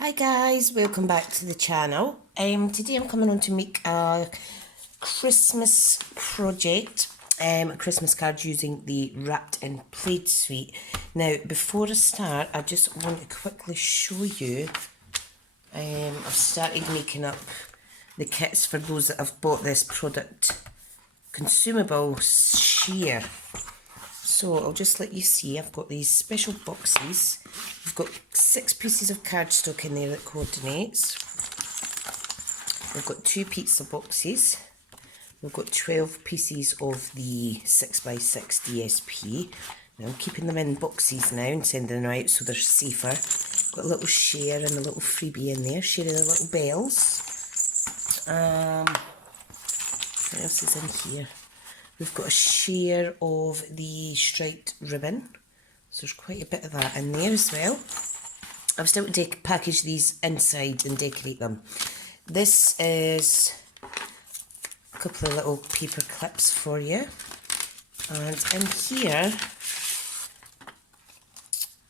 Hi guys, welcome back to the channel. Today I'm coming on to make a Christmas project, a Christmas card using the Wrapped in Plaid suite. Now before I start, I just want to quickly show you, I've started making up the kits for those that have bought this product consumable share. So I'll just let you see, I've got these special boxes. We've got 6 pieces of cardstock in there that coordinates. We've got 2 pizza boxes. We've got 12 pieces of the 6x6 DSP. Now I'm keeping them in boxes now and sending them out so they're safer. Got a little share and a little freebie in there, sharing the little bells. What else is in here? We've got a share of the striped ribbon, so there's quite a bit of that in there as well. I've still to package these inside and decorate them. This is a couple of little paper clips for you, and in here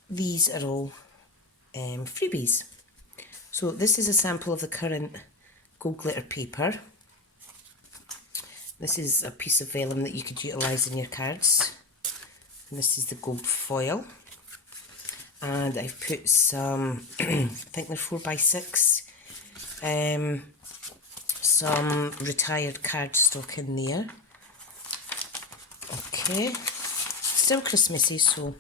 these are all freebies. So this is a sample of the current gold glitter paper. This is a piece of vellum that you could utilise in your cards. And this is the gold foil. And I've put some, I think they're 4x6, some retired cardstock in there. Okay, still Christmassy, so,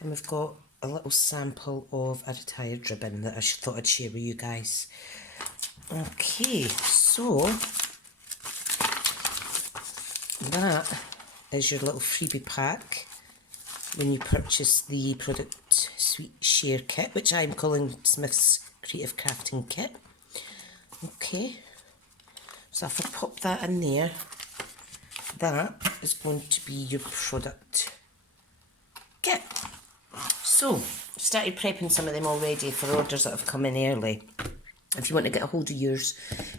and we've got a little sample of a retired ribbon that I thought I'd share with you guys. Okay, so that is your little freebie pack when you purchase the product suite share kit, which I'm calling Smith's Creative Crafting Kit. Okay, so if I pop that in there, that is going to be your product kit. So, started prepping some of them already for orders that have come in early. If you want to get a hold of yours,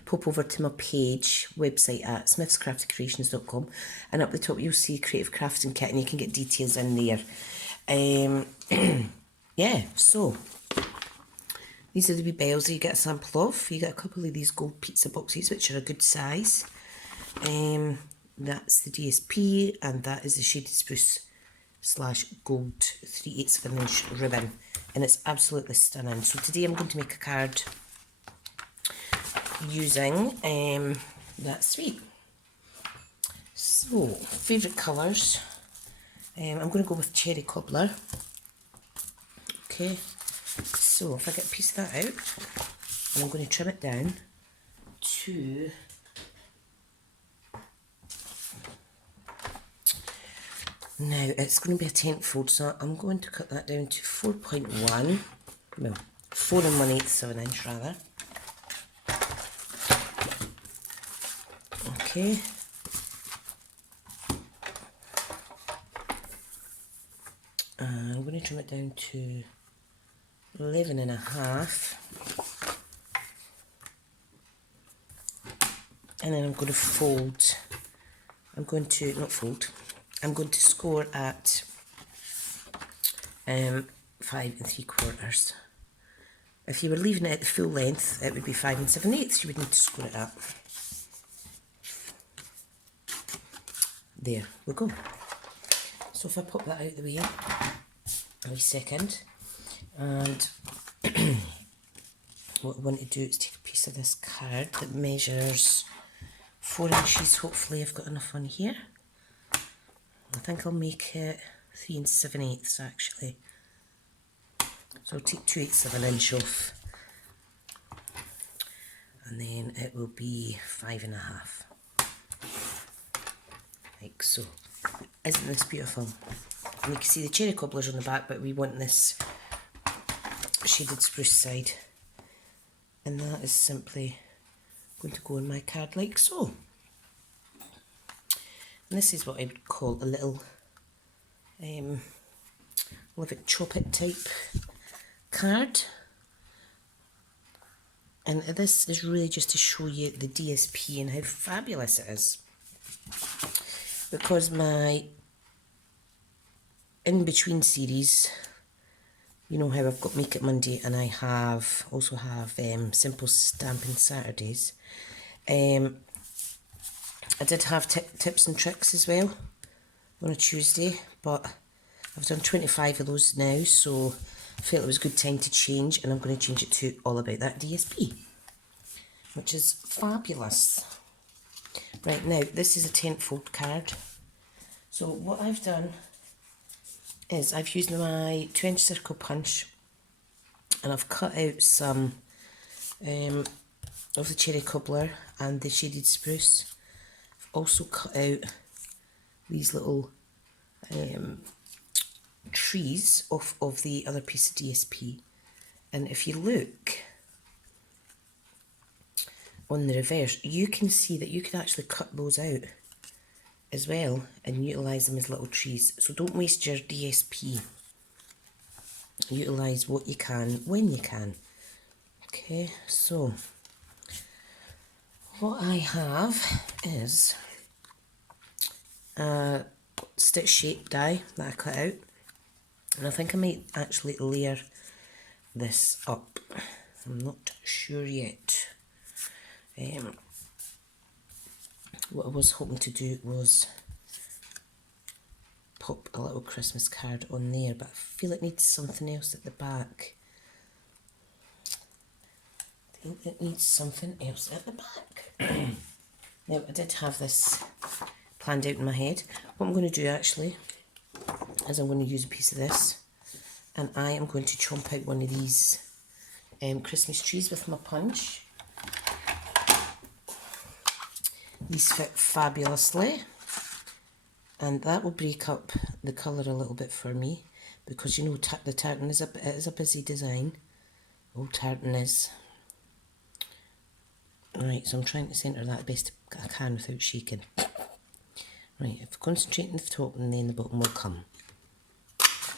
pop over to my page, website at smithscraftycreations.com, and up the top you'll see Creative Crafting Kit and you can get details in there. Yeah, so these are the wee bells that you get a sample of. You get a couple of these gold pizza boxes which are a good size. That's the DSP, and that is the shaded spruce / gold 3/8 of an inch ribbon, and it's absolutely stunning. So today I'm going to make a card using that suite. So, favourite colours, I'm going to go with cherry cobbler. Okay, so if I get a piece of that out, and I'm going to trim it down to now it's going to be a 10th fold, so I'm going to cut that down to 4.1, well 4 1/8 of an inch rather. Okay, I'm going to trim it down to 11.5, and then I'm going to fold, I'm going to score at 5 3/4. If you were leaving it at the full length, it would be 5 7/8, you would need to score it up. There we go. So if I pop that out of the way a wee second, and what I want to do is take a piece of this card that measures 4 inches. Hopefully I've got enough on here. I think I'll make it 3 7/8 actually. So I'll take 2/8 of an inch off, and then it will be 5.5. Like so. Isn't this beautiful? And you can see the cherry cobblers on the back, but we want this shaded spruce side. And that is simply going to go on my card like so. And this is what I would call a little live it, chop it type card. And this is really just to show you the DSP and how fabulous it is. Because my in-between series you know how I've got Make It Monday and I also have Simple Stamping Saturdays. I did have tips and tricks as well on a Tuesday, but I've done 25 of those now, so I felt it was a good time to change, and I'm going to change it to All About That DSP, which is fabulous. Right, now this is a 10-fold card. So what I've done is I've used my 2-inch circle punch, and I've cut out some of the cherry cobbler and the shaded spruce. I've also cut out these little trees off of the other piece of DSP, and if you look on the reverse, you can see that you can actually cut those out as well and utilise them as little trees. So don't waste your DSP. Utilise what you can when you can. Okay, so what I have is a stitch shape die that I cut out, and I think I might actually layer this up. I'm not sure yet. What I was hoping to do was pop a little Christmas card on there, but I feel it needs something else at the back. I think it needs something else at the back. Now, I did have this planned out in my head. What I'm going to do actually is I'm going to use a piece of this, and I am going to chomp out one of these Christmas trees with my punch. These fit fabulously, and that will break up the colour a little bit for me, because you know the tartan is a busy design. Old tartan is. Right, so I'm trying to centre that best I can without shaking. Right, if I concentrate on the top, and then the bottom will come.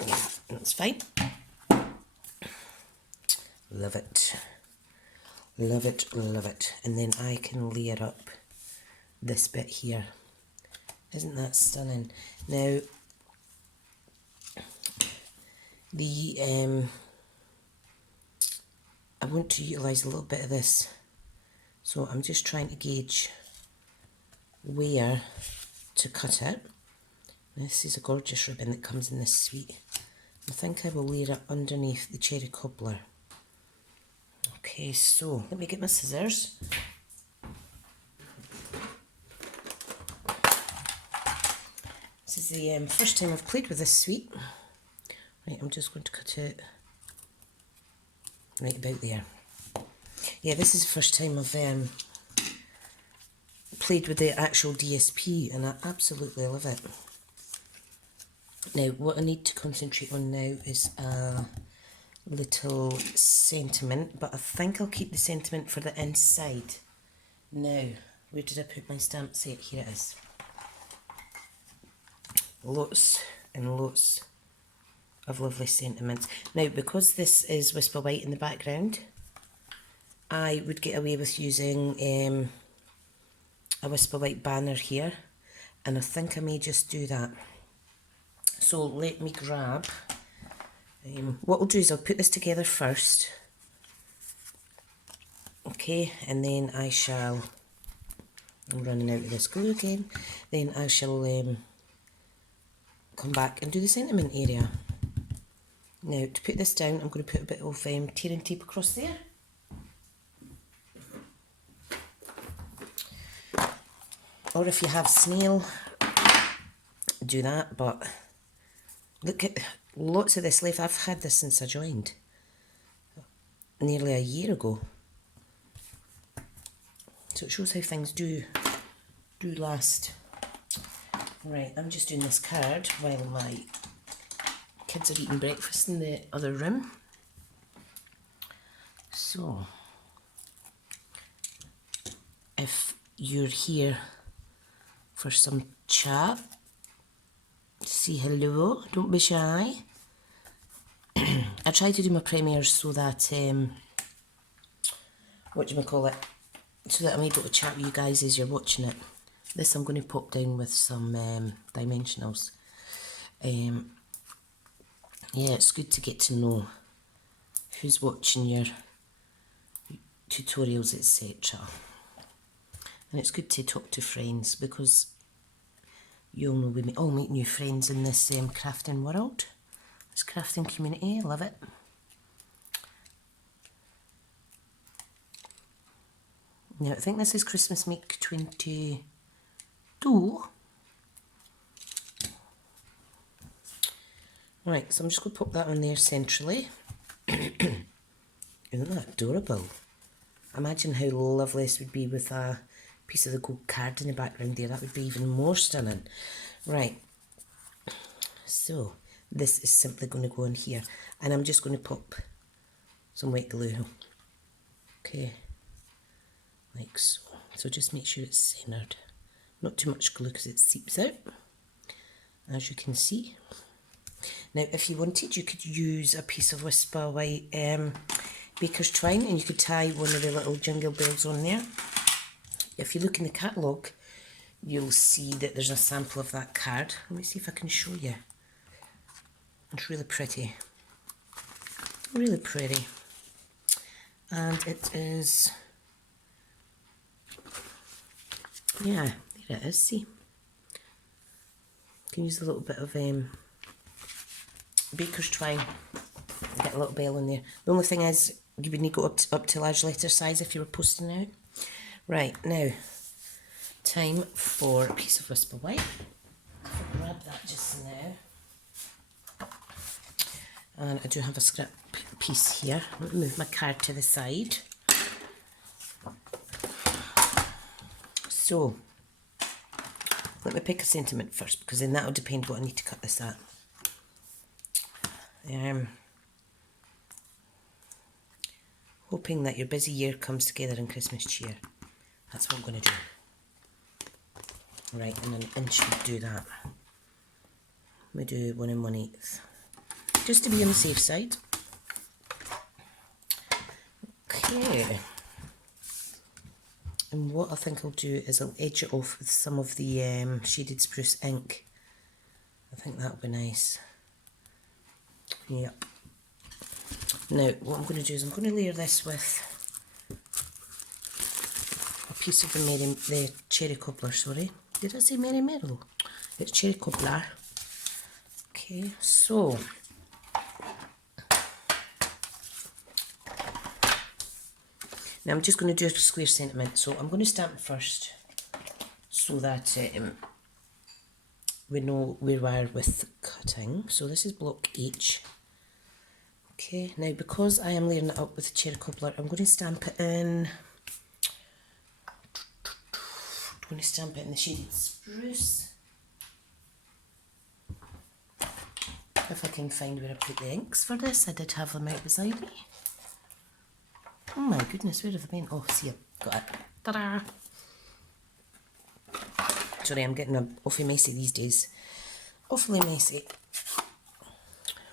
Yeah, that's fine. Love it. Love it, love it. And then I can layer up this bit here. Isn't that stunning? Now, I want to utilise a little bit of this, so I'm just trying to gauge where to cut it. This is a gorgeous ribbon that comes in this suite. I think I will layer it underneath the cherry cobbler. Okay, so let me get my scissors. This is the first time I've played with this suite. Right, I'm just going to cut it right about there. Yeah, this is the first time I've played with the actual DSP, and I absolutely love it. Now, what I need to concentrate on now is a little sentiment, but I think I'll keep the sentiment for the inside. Now, where did I put my stamp set? Here it is. Lots and lots of lovely sentiments. Now, because this is Whisper White in the background, I would get away with using a Whisper White banner here, and I think I may just do that. So let me grab, what I'll do is I'll put this together first, okay, and then I shall, I'm running out of this glue again, then I shall come back and do the sentiment area. Now, to put this down, I'm going to put a bit of tearing tape across there. Or if you have snail, do that, but look at lots of this left. I've had this since I joined, nearly a year ago. So it shows how things do last. Right, I'm just doing this card while my kids are eating breakfast in the other room. So, if you're here for some chat, say hello, don't be shy. I try to do my premieres so that, so that I'm able to chat with you guys as you're watching it. This I'm going to pop down with some dimensionals. Yeah, it's good to get to know who's watching your tutorials, etc. And it's good to talk to friends, because you'll know we all make new friends in this crafting world, this crafting community. I love it. Now I think this is Christmas Make 22. Right, so I'm just going to pop that on there centrally. Isn't that adorable? Imagine how lovely this would be with a piece of the gold card in the background there. That would be even more stunning. Right, so this is simply going to go in here, and I'm just going to pop some white glue. Okay, like so. So just make sure it's centered. Not too much glue because it seeps out, as you can see. Now, if you wanted, you could use a piece of Whisper White baker's twine, and you could tie one of the little jingle bells on there. If you look in the catalogue, you'll see that there's a sample of that card. Let me see if I can show you. It's really pretty. Really pretty. And it is, yeah, there it is, see. You can use a little bit of baker's twine, get a little bell in there. The only thing is, you would need to go up to large letter size if you were posting out. Right, now, time for a piece of Whisper White. I'll grab that just now. And I do have a scrap piece here. I'm going to move my card to the side. So, let me pick a sentiment first, because then that will depend what I need to cut this at. Hoping that your busy year comes together in Christmas cheer. That's what I'm going to do. Right, and an inch would do that. We do 1 1/8, just to be on the safe side. Okay. And what I think I'll do is I'll edge it off with some of the shaded spruce ink. I think that'll be nice. Yep. Now, what I'm going to do is I'm going to layer this with a piece of the cherry cobbler, sorry. Did I say Merry Merrill? It's cherry cobbler. Okay, so now I'm just going to do a square sentiment. So I'm going to stamp first, so that we know where we are with cutting. So this is block H. Okay, now because I am layering it up with the cherry cobbler, I'm going to stamp it in. I'm going to stamp it in the shaded spruce. If I can find where I put the inks for this, I did have them out beside me. Oh my goodness, where have they been? Oh, see, I've got it. Ta-da! Sorry, I'm getting awfully messy these days. Awfully messy.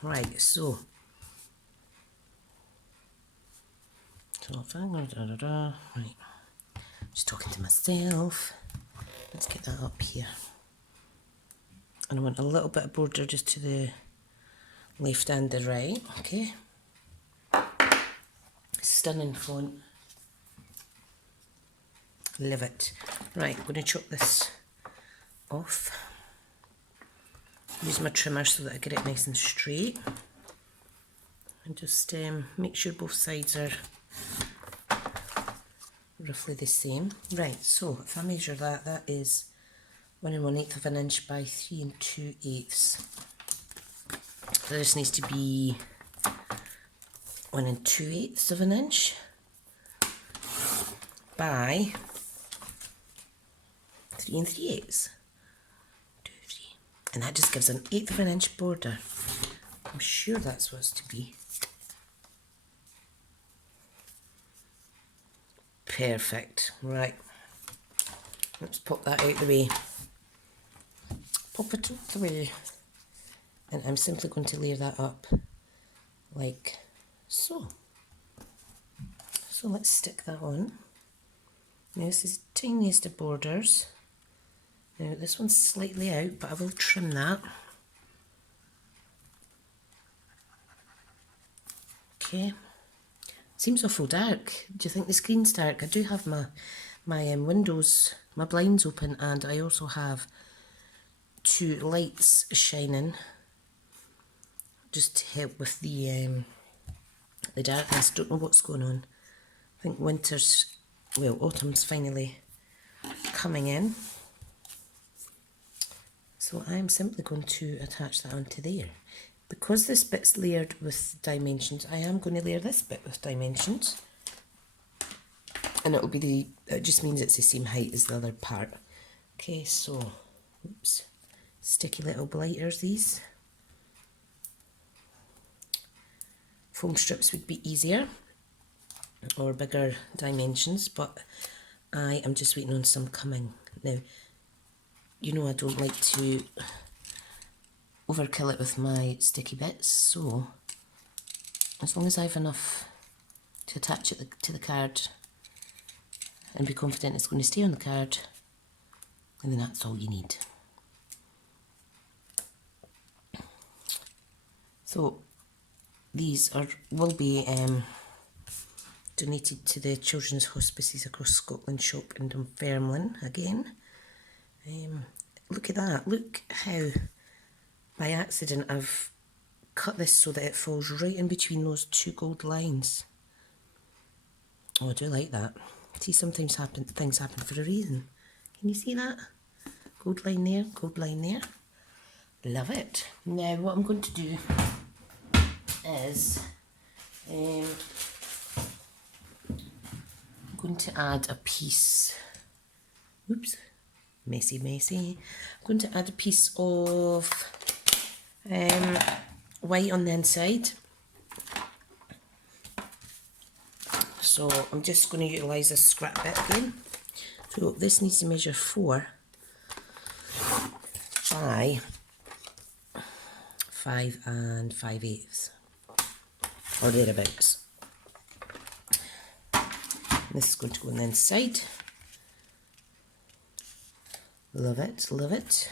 Right, so. Right. Just talking to myself. Let's get that up here. And I want a little bit of border just to the left and the right, okay? Stunning font. Love it. Right, I'm going to chop this off. Use my trimmer so that I get it nice and straight. And just make sure both sides are roughly the same. Right, so if I measure that, that is 1 1/8 of an inch by 3 2/8. So this needs to be 1 2/8 of an inch by 3 3/8. 2, 3. And that just gives an 1/8 of an inch border. I'm sure that's what it's to be. Perfect. Right. Let's pop that out the way. Pop it out the way. And I'm simply going to layer that up like so. So let's stick that on. Now this is the tiniest of borders. Now this one's slightly out, but I will trim that. Okay. Seems awful dark. Do you think the screen's dark? I do have my windows, my blinds open, and I also have 2 lights shining just to help with the darkness. Don't know what's going on. I think autumn's finally coming in. So I'm simply going to attach that onto there. Because this bit's layered with dimensions, I am going to layer this bit with dimensions. And it just means it's the same height as the other part. Okay, so, oops, sticky little blighters these. Foam strips would be easier, or bigger dimensions, but I am just waiting on some coming. Now, you know I don't like to overkill it with my sticky bits, so as long as I have enough to attach it to the card and be confident it's going to stay on the card, and then that's all you need. So these will be donated to the Children's Hospices across Scotland shop in Dunfermline again. Look at that, look how by accident I've cut this so that it falls right in between those 2 gold lines. Oh, I do like that. See, sometimes things happen for a reason. Can you see that? Gold line there, gold line there. Love it. Now what I'm going to do is I'm going to add a piece, oops, messy. I'm going to add a piece of white on the inside. So I'm just going to utilise this scrap bit again. So this needs to measure 4 by 5 5/8, or thereabouts. This is going to go on the inside. Love it, love it.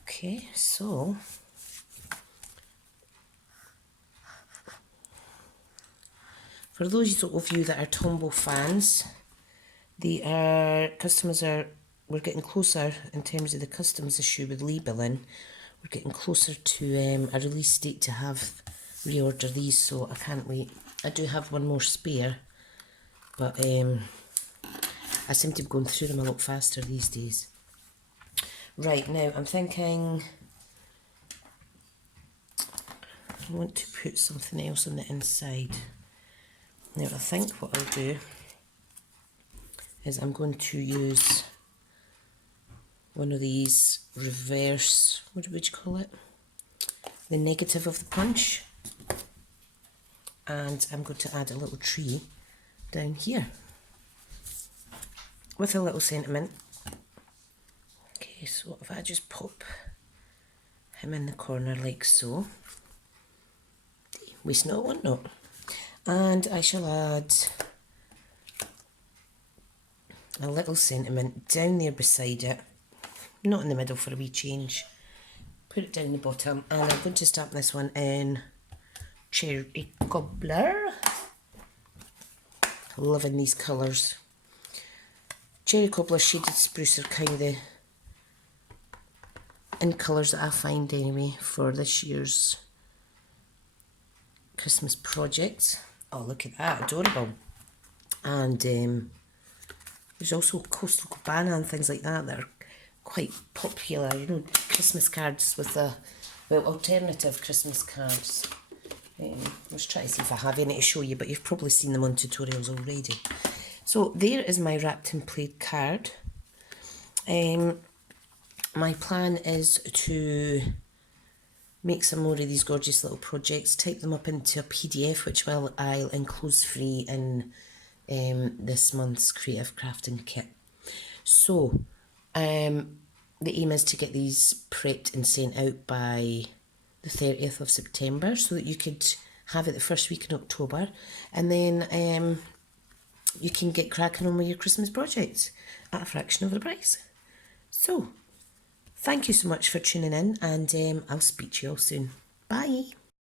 Okay, so for those of you that are Tombow fans, we're getting closer in terms of the customs issue with labelling. We're getting closer to a release date to have reorder these, so I can't wait. I do have one more spare, but I seem to be going through them a lot faster these days. Right, now I'm thinking I want to put something else on the inside. Now I think what I'll do is I'm going to use one of these reverse, what would you call it? The negative of the punch. And I'm going to add a little tree down here with a little sentiment. Okay, so if I just pop him in the corner like so, waste not, want not. And I shall add a little sentiment down there beside it, not in the middle for a wee change. Put it down the bottom, and I'm going to stamp this one in Cherry Cobbler. Loving these colours. Cherry Cobbler, Shaded Spruce are kind of the in colours that I find anyway for this year's Christmas projects. Oh, look at that, adorable. And there's also Coastal Cabana and things like that are quite popular, you know, Christmas cards with alternative Christmas cards. Let's try to see if I have any to show you, but you've probably seen them on tutorials already. So there is my wrapped in plaid card. My plan is to make some more of these gorgeous little projects, type them up into a PDF, which I'll enclose free in this month's Creative Crafting Kit. So the aim is to get these prepped and sent out by the 30th of September so that you could have it the first week in October, and then you can get cracking on with your Christmas projects at a fraction of the price. So thank you so much for tuning in, and I'll speak to you all soon. Bye.